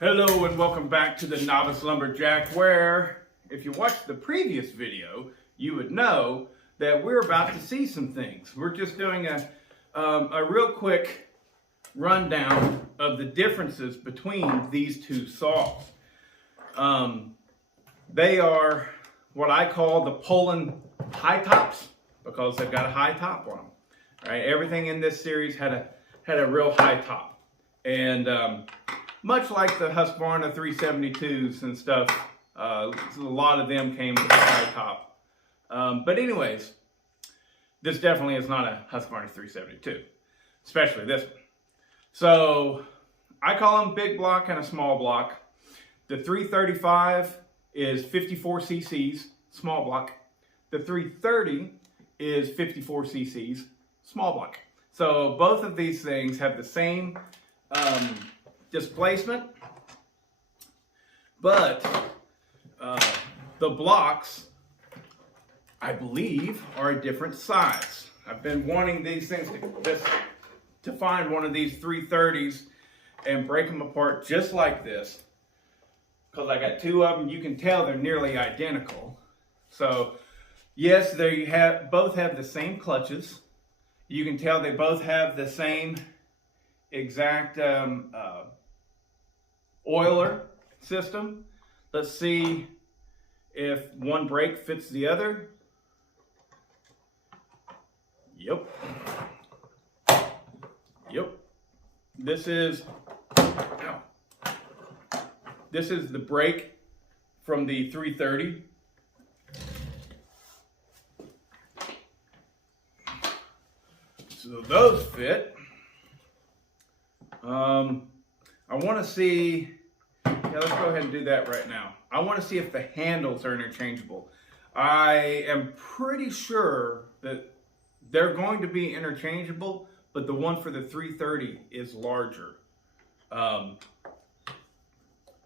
Hello and welcome back to the Novice Lumberjack, where if you watched the previous video, you would know that we're about to see some things. We're just doing a real quick rundown of the differences between these two saws. They are what I call the Poulan Hightops because they've got a high top on them. Right? Everything in this series had a real high top, and much like the Husqvarna 372s and stuff, a lot of them came with a high top. But anyways, this definitely is not a Husqvarna 372, especially this one. So I call them big block and a small block. The 335 is 54 cc's, small block. The 330 is 54 cc's, small block. So both of these things have the same displacement, but the blocks, I believe, are a different size. I've been wanting these things to find one of these 330s and break them apart just like this, because I got two of them. You can tell they're nearly identical. So yes, they both have the same clutches. You can tell they both have the same exact oiler system. Let's see if one brake fits the other. Yep. This is the brake from the 330. So those fit. I want to see, let's go ahead and do that right now. I want to see if the handles are interchangeable. I am pretty sure that they're going to be interchangeable, but the one for the 330 is larger.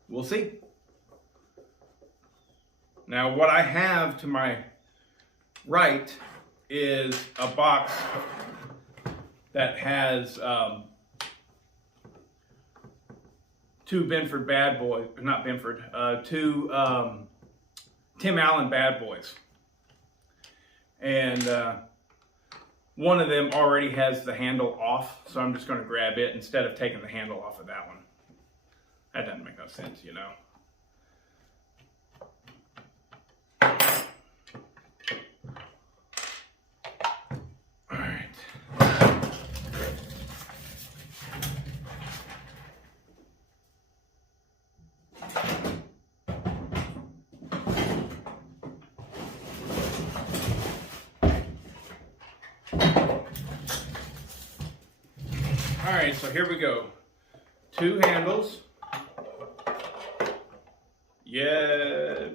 We'll see. Now, what I have to my right is a box that has two Benford bad boys, not Benford, two Tim Allen bad boys. And one of them already has the handle off, so I'm just going to grab it instead of taking the handle off of that one. That doesn't make no sense, you know. All right, so here we go. Two handles. Yeah.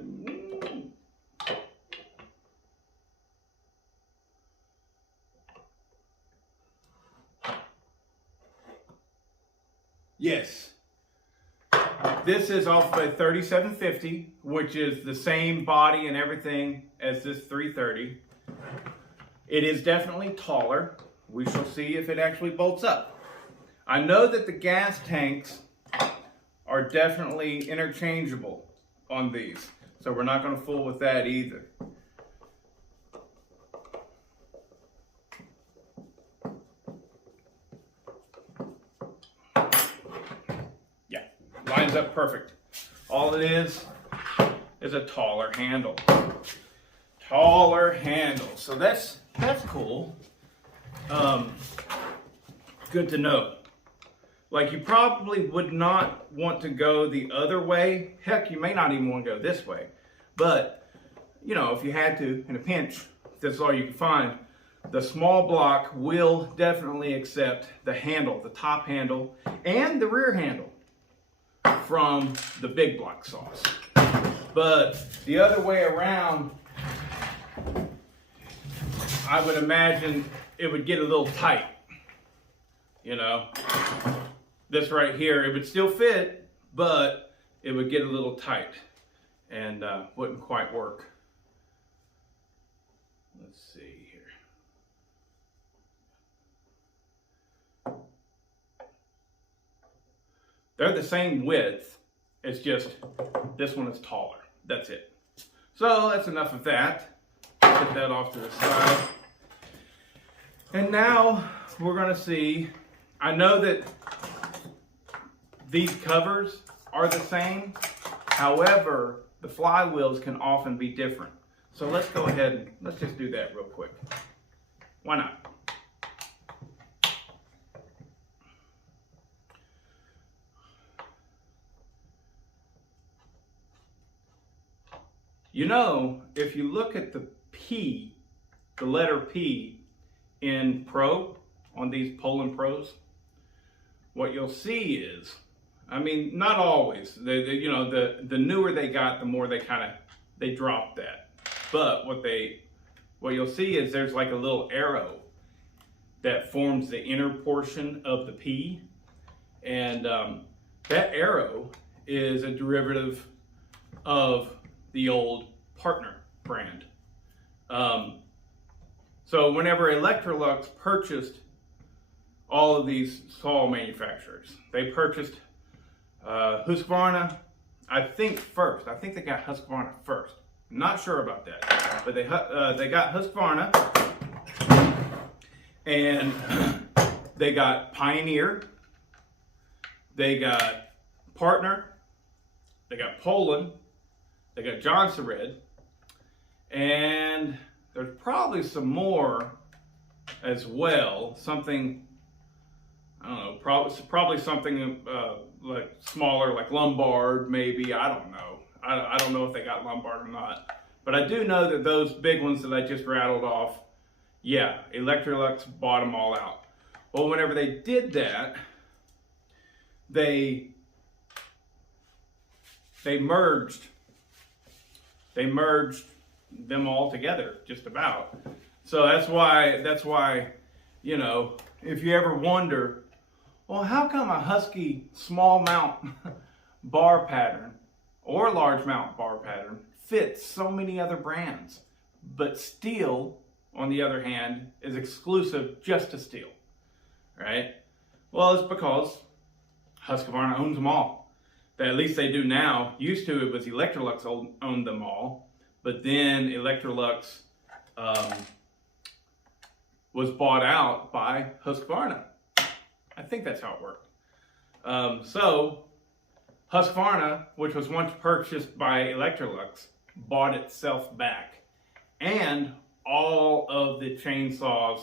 Yes. This is off of a 3750, which is the same body and everything as this 330. It is definitely taller. We shall see if it actually bolts up. I know that the gas tanks are definitely interchangeable on these, so we're not going to fool with that either. Yeah, lines up perfect. All it is a taller handle. Taller handle. So that's cool. Good to know. Like, you probably would not want to go the other way. Heck, you may not even want to go this way. But, you know, if you had to, in a pinch, if that's all you can find, the small block will definitely accept the handle, the top handle, and the rear handle from the big block saws. But the other way around, I would imagine it would get a little tight, you know. This right here, it would still fit, but it would get a little tight and wouldn't quite work. Let's see here. They're the same width, It's just this one is taller. That's it. So that's enough of that. Put that off to the side. And now we're going to see, I know that these covers are the same. However, the flywheels can often be different. So let's go ahead and let's just do that real quick. Why not? You know, if you look at the P, the letter P in Pro, on these Poulan Pros, what you'll see is, I mean, not always. You know, the newer they got, the more they drop that. But what you'll see is there's like a little arrow that forms the inner portion of the P, and that arrow is a derivative of the old Partner brand. So whenever Electrolux purchased all of these saw manufacturers, they purchased Husqvarna, I think first. I think they got Husqvarna first. I'm not sure about that, but they got Husqvarna, and they got Pioneer, they got Partner, they got Poulan, they got Johnson, and there's probably some more as well. Something, I don't know, probably something like smaller, like Lombard, maybe. I don't know. I don't know if they got Lombard or not. But I do know that those big ones that I just rattled off, yeah, Electrolux bought them all out. Well, whenever they did that, they merged them all together, just about. So that's why, you know, if you ever wonder, well, how come a Husky small mount bar pattern or large mount bar pattern fits so many other brands, but Steel, on the other hand, is exclusive just to Steel, right? Well, it's because Husqvarna owns them all. At least they do now. Used to, it was Electrolux owned them all, but then Electrolux was bought out by Husqvarna. I think that's how it worked. So Husqvarna, which was once purchased by Electrolux, bought itself back, and all of the chainsaws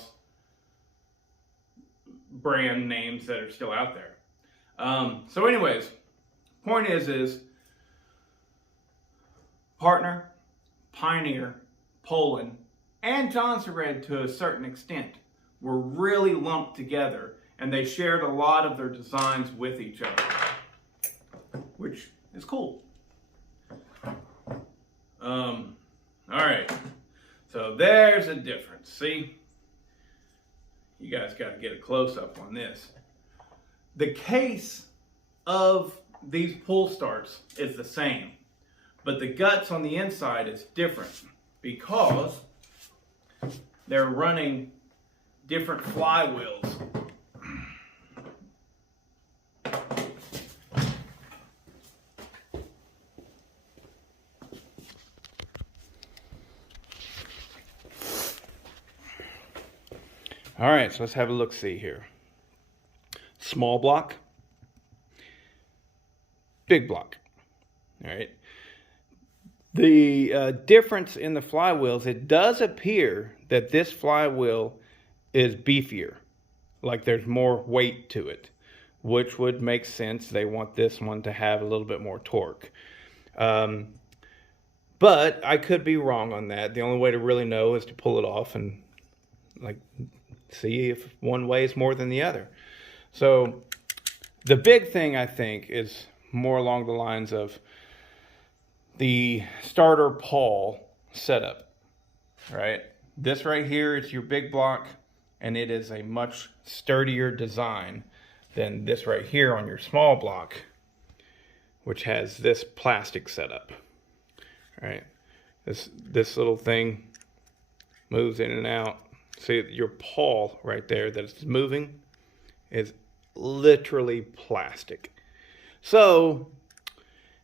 brand names that are still out there. So anyways, point is Partner, Pioneer, Poulan, and Johnson to a certain extent were really lumped together, and they shared a lot of their designs with each other, which is cool. All right, so there's a difference. See, you guys got to get a close-up on this. The case of these pull starts is the same, but the guts on the inside is different because they're running different flywheels. All right, so let's have a look-see here. Small block, big block. All right. The difference in the flywheels, it does appear that this flywheel is beefier, like there's more weight to it, which would make sense. They want this one to have a little bit more torque. But I could be wrong on that. The only way to really know is to pull it off and see if one weighs more than the other. So the big thing, I think, is more along the lines of the starter pawl setup, right? This right here is your big block, and it is a much sturdier design than this right here on your small block, which has this plastic setup, right? This little thing moves in and out. See, your pawl right there that's moving is literally plastic. So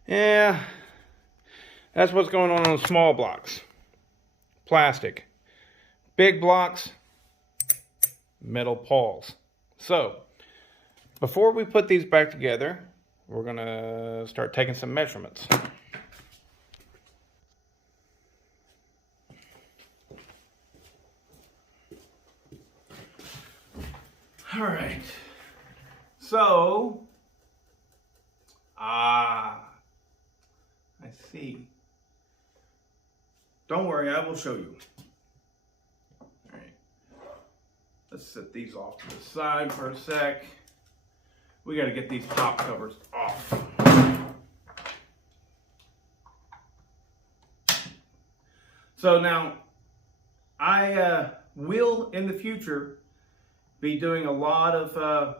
Yeah, that's what's going on small blocks. Plastic. Big blocks, metal pawls. So, before we put these back together, we're going to start taking some measurements. All right. So, I see. Don't worry, I will show you. All right. Let's set these off to the side for a sec. We got to get these top covers off. So now, I will in the future be doing a lot of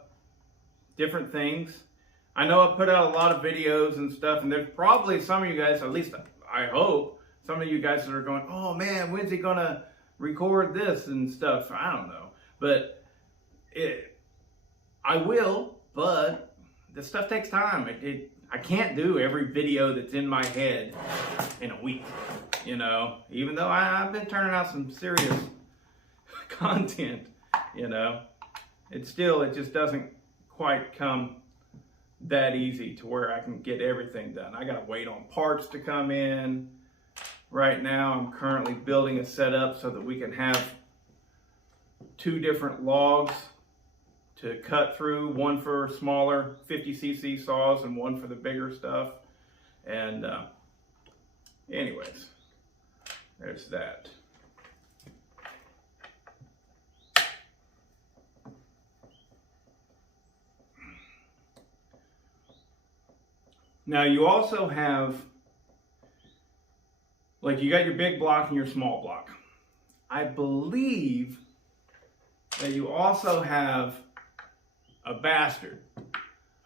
different things. I know I put out a lot of videos and stuff, and there's probably some of you guys, at least I hope, some of you guys that are going, oh man, when's he gonna record this and stuff? I don't know, but I will, but this stuff takes time. I can't do every video that's in my head in a week, you know, even though I've been turning out some serious content, you know. It just doesn't quite come that easy to where I can get everything done. I gotta wait on parts to come in. Right now, I'm currently building a setup so that we can have 2 different logs to cut through, one for smaller 50cc saws and one for the bigger stuff. And anyways, there's that. Now you also have, like, you got your big block and your small block. I believe that you also have a bastard,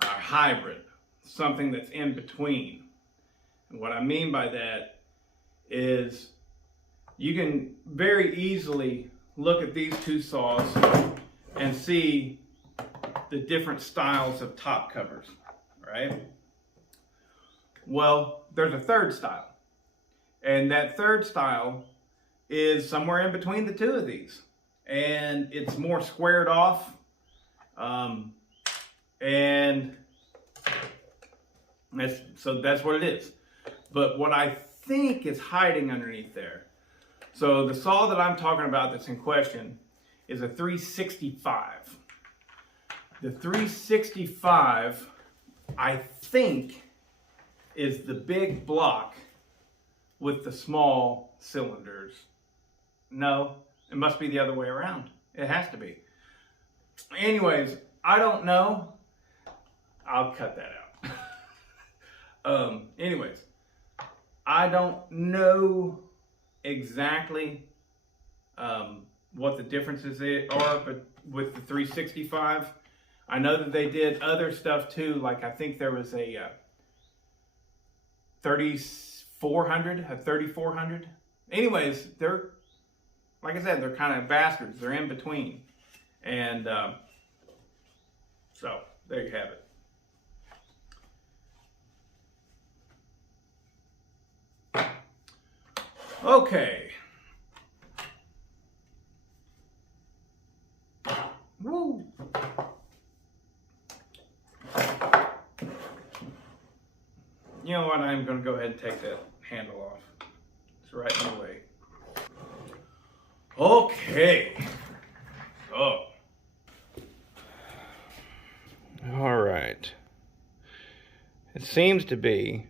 a hybrid, something that's in between. And what I mean by that is you can very easily look at these 2 saws and see the different styles of top covers, right? Well, there's a third style, and that third style is somewhere in between the 2 of these, and it's more squared off, and that's what it is. But what I think is hiding underneath there, so the saw that I'm talking about that's in question is a 365. The 365, I think, is the big block with the small cylinders. No, it must be the other way around. It has to be. Anyways, I don't know. I'll cut that out. Anyways, I don't know exactly what the differences are, but with the 365, I know that they did other stuff too. Like I think there was a 3400, a 3400. Anyways, they're, like I said, they're kind of bastards. They're in between. And so there you have it. Okay. Woo. You know what? I'm going to go ahead and take that handle off. It's right in the way. Okay. So. All right. It seems to be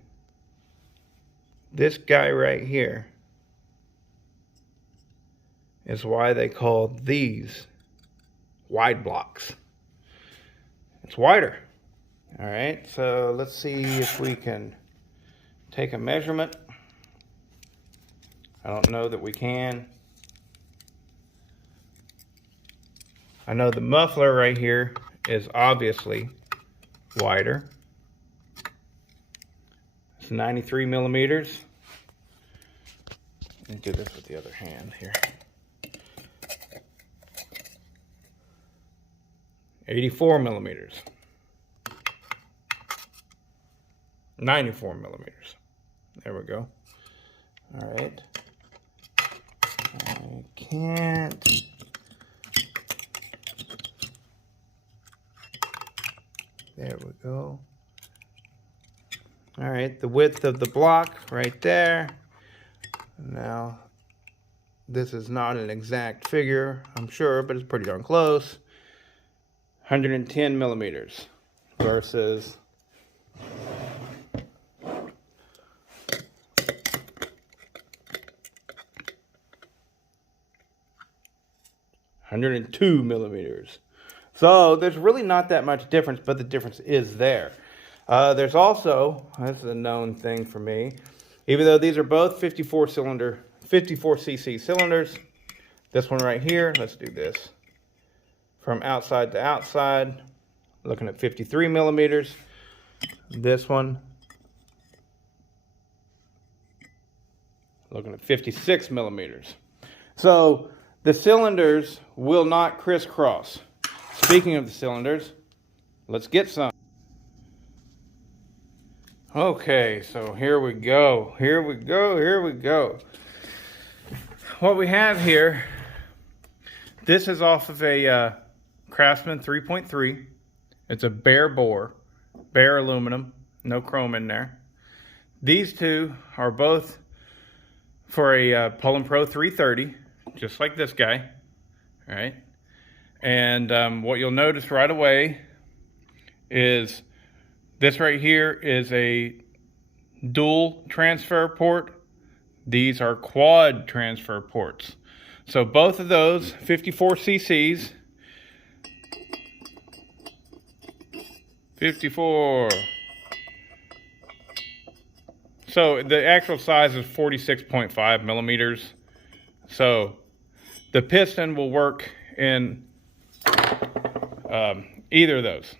this guy right here is why they call these wide blocks. It's wider. All right, so let's see if we can take a measurement. I don't know that we can. I know the muffler right here is obviously wider. It's 93 millimeters. Let me do this with the other hand here. 84 millimeters. 94 millimeters. There we go. All right. I can't. There we go. All right, the width of the block right there. Now, this is not an exact figure, I'm sure, but it's pretty darn close. 110 millimeters versus 102 millimeters. So there's really not that much difference, but the difference is there. There's also, this is a known thing for me, even though these are both 54 cc cylinders, this one right here, let's do this. From outside to outside, looking at 53 millimeters. This one, looking at 56 millimeters. So the cylinders will not crisscross. Speaking of the cylinders, let's get some. Okay, so here we go. Here we go. Here we go. What we have here, this is off of a Craftsman 3.3. It's a bare bore, bare aluminum, no chrome in there. These two are both for a Poulan Pro 330, just like this guy. All right. And what you'll notice right away is this right here is a dual transfer port. These are quad transfer ports. So both of those 54 cc's, 54. So the actual size is 46.5 millimeters. So the piston will work in either of those.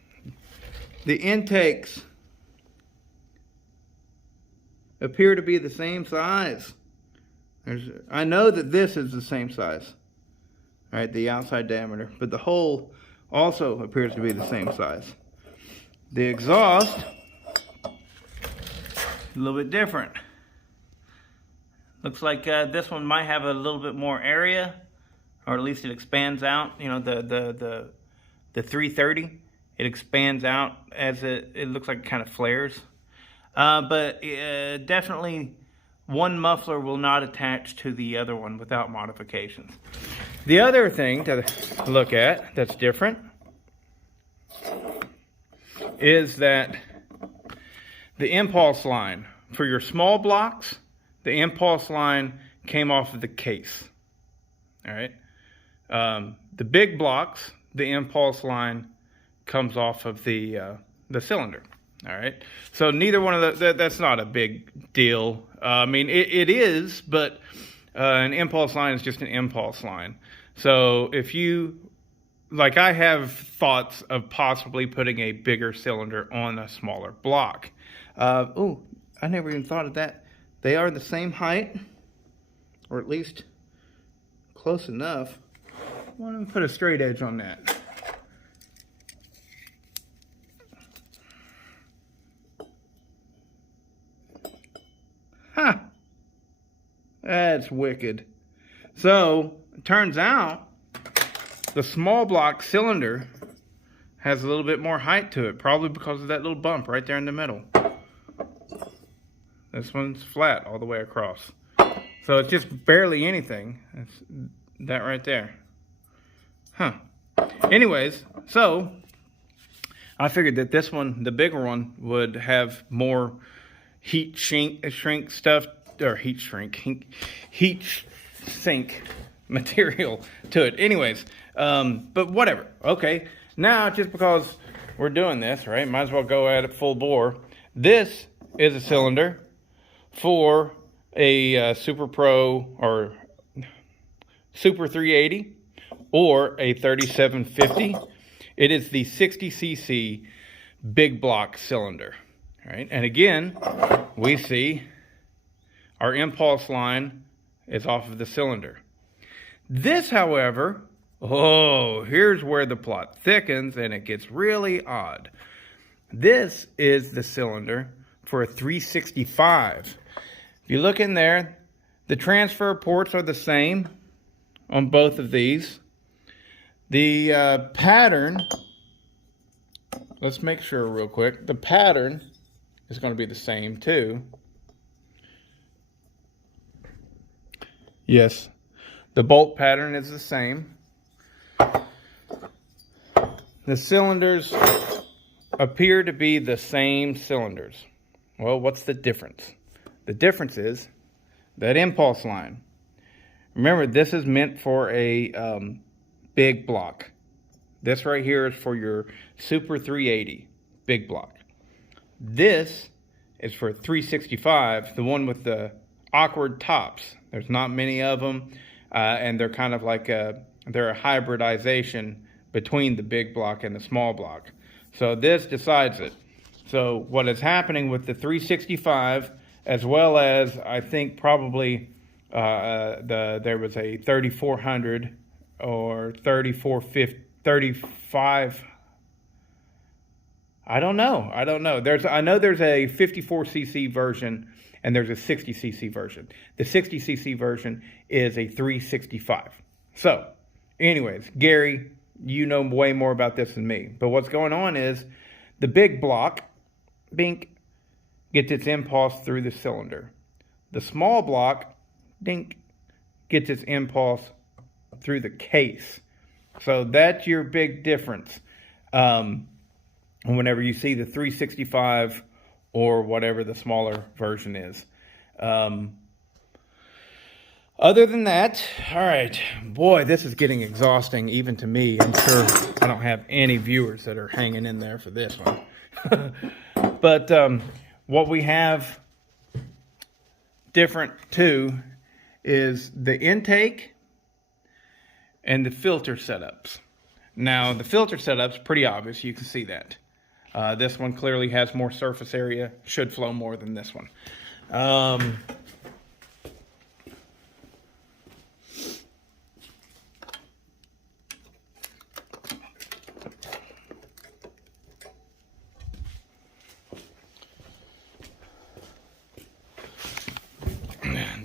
The intakes appear to be the same size. I know that this is the same size, right? The outside diameter, but the hole also appears to be the same size. The exhaust, a little bit different. Looks like this one might have a little bit more area, or at least it expands out. You know, the 330, it expands out as it looks like it kind of flares. But definitely one muffler will not attach to the other one without modifications. The other thing to look at that's different is that the impulse line for your small blocks, the impulse line came off of the case. All right. The big blocks, the impulse line comes off of the cylinder. All right. So neither one of that's not a big deal. I mean, it is, but an impulse line is just an impulse line. So if you, like, I have thoughts of possibly putting a bigger cylinder on a smaller block. Oh, I never even thought of that. They are the same height, or at least close enough. I want to put a straight edge on that. Huh. That's wicked. So, it turns out the small block cylinder has a little bit more height to it, probably because of that little bump right there in the middle. This one's flat all the way across. So it's just barely anything. It's that right there. Huh. Anyways, so I figured that this one, the bigger one, would have more heat shrink stuff, or heat sink material to it. Anyways, but whatever. Okay, now just because we're doing this, right, might as well go at it full bore. This is a cylinder for a Super Pro or Super 380 or a 3750. It is the 60 cc big block cylinder. All right, and again, we see our impulse line is off of the cylinder. This, however, oh, here's where the plot thickens and it gets really odd. This is the cylinder for a 365. If you look in there, the transfer ports are the same on both of these. The pattern, let's make sure real quick, the pattern is going to be the same too. Yes, the bolt pattern is the same. The cylinders appear to be the same cylinders. Well, what's the difference? The difference is that impulse line. Remember, this is meant for a big block. This right here is for your Super 380 big block. This is for 365, the one with the awkward tops. There's not many of them, and they're kind of like they're a hybridization between the big block and the small block. So this decides it. So what is happening with the 365, as well as I think probably there was a 3400 or 3450, 35. I don't know. I know there's a 54cc version and there's a 60cc version. The 60cc version is a 365. So, anyways, Gary, you know way more about this than me. But what's going on is the big block, bink, gets its impulse through the cylinder. The small block, dink, gets its impulse through the case. So that's your big difference. Whenever you see the 365 or whatever the smaller version is. Other than that, all right, boy, this is getting exhausting even to me. I'm sure I don't have any viewers that are hanging in there for this one. But what we have different too is the intake and the filter setups. Now, the filter setup's pretty obvious. You can see that. This one clearly has more surface area, should flow more than this one.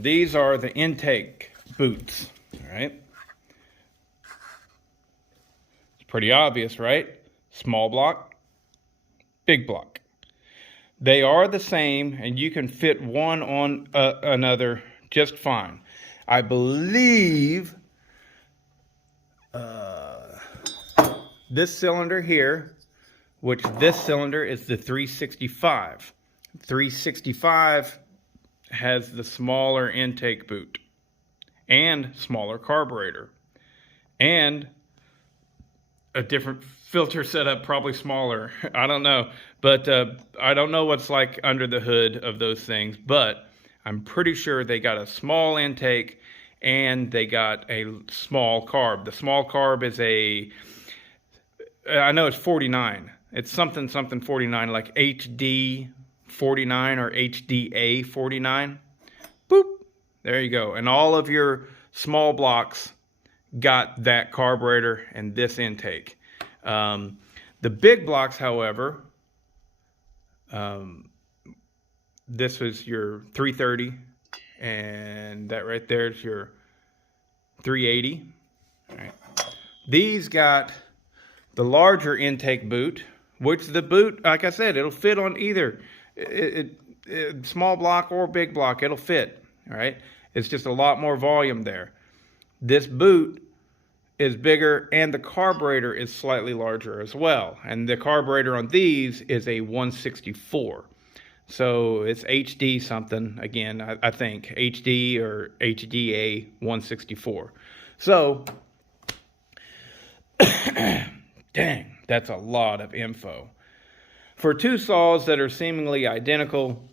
These are the intake boots, all right? It's pretty obvious, right? Small block, big block. They are the same, and you can fit one on another just fine. I believe this cylinder here, which this cylinder is the 365. 365 has the smaller intake boot and smaller carburetor and a different filter setup, probably smaller. I don't know, but I don't know what's like under the hood of those things, but I'm pretty sure they got a small intake and they got a small carb. The small carb is I know it's 49. It's something 49, like HD 49 or HDA 49. Boop. There you go. And all of your small blocks got that carburetor and this intake. The big blocks, however, this was your 330, and that right there is your 380. All right. These got the larger intake boot, which the boot, like I said, it'll fit on either small block or big block. It'll fit. All right. It's just a lot more volume there. This boot is bigger, and the carburetor is slightly larger as well. And the carburetor on these is a 164. So it's HD something, again, I think. HD or HDA 164. So, dang, that's a lot of info. For two saws that are seemingly identical,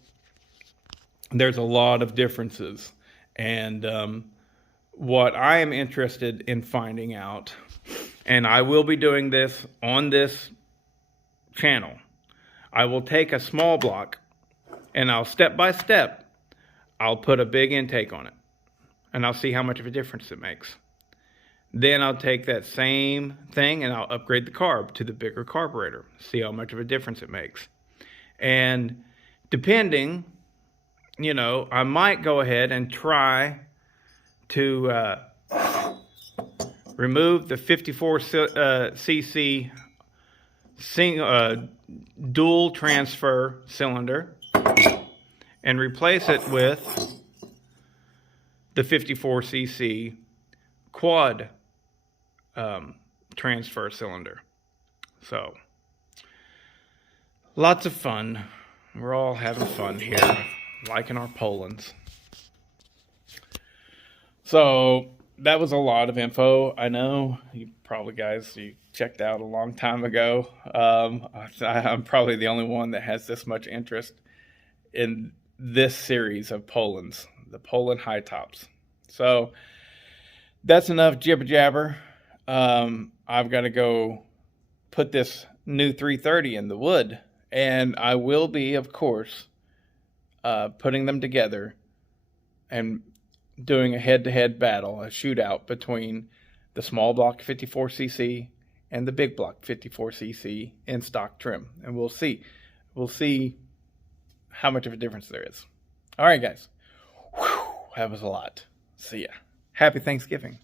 there's a lot of differences. And what I am interested in finding out, and I will be doing this on this channel, I will take a small block and I'll step by step, I'll put a big intake on it and I'll see how much of a difference it makes. Then I'll take that same thing and I'll upgrade the carb to the bigger carburetor, see how much of a difference it makes. And depending, you know, I might go ahead and try to remove the 54 cc dual transfer cylinder and replace it with the 54 cc quad transfer cylinder. So, lots of fun. We're all having fun here, liking our Poulans. So, that was a lot of info. I know you probably guys, you checked out a long time ago. I'm probably the only one that has this much interest in this series of Poulans, the Poulan Hightops. So, that's enough jibber jabber. I've got to go put this new 330 in the wood, and I will be, of course, putting them together and doing a head-to-head battle, a shootout between the small block 54cc and the big block 54cc in stock trim, and we'll see how much of a difference there is. All right, guys. Whew, that was a lot. See ya. Happy Thanksgiving.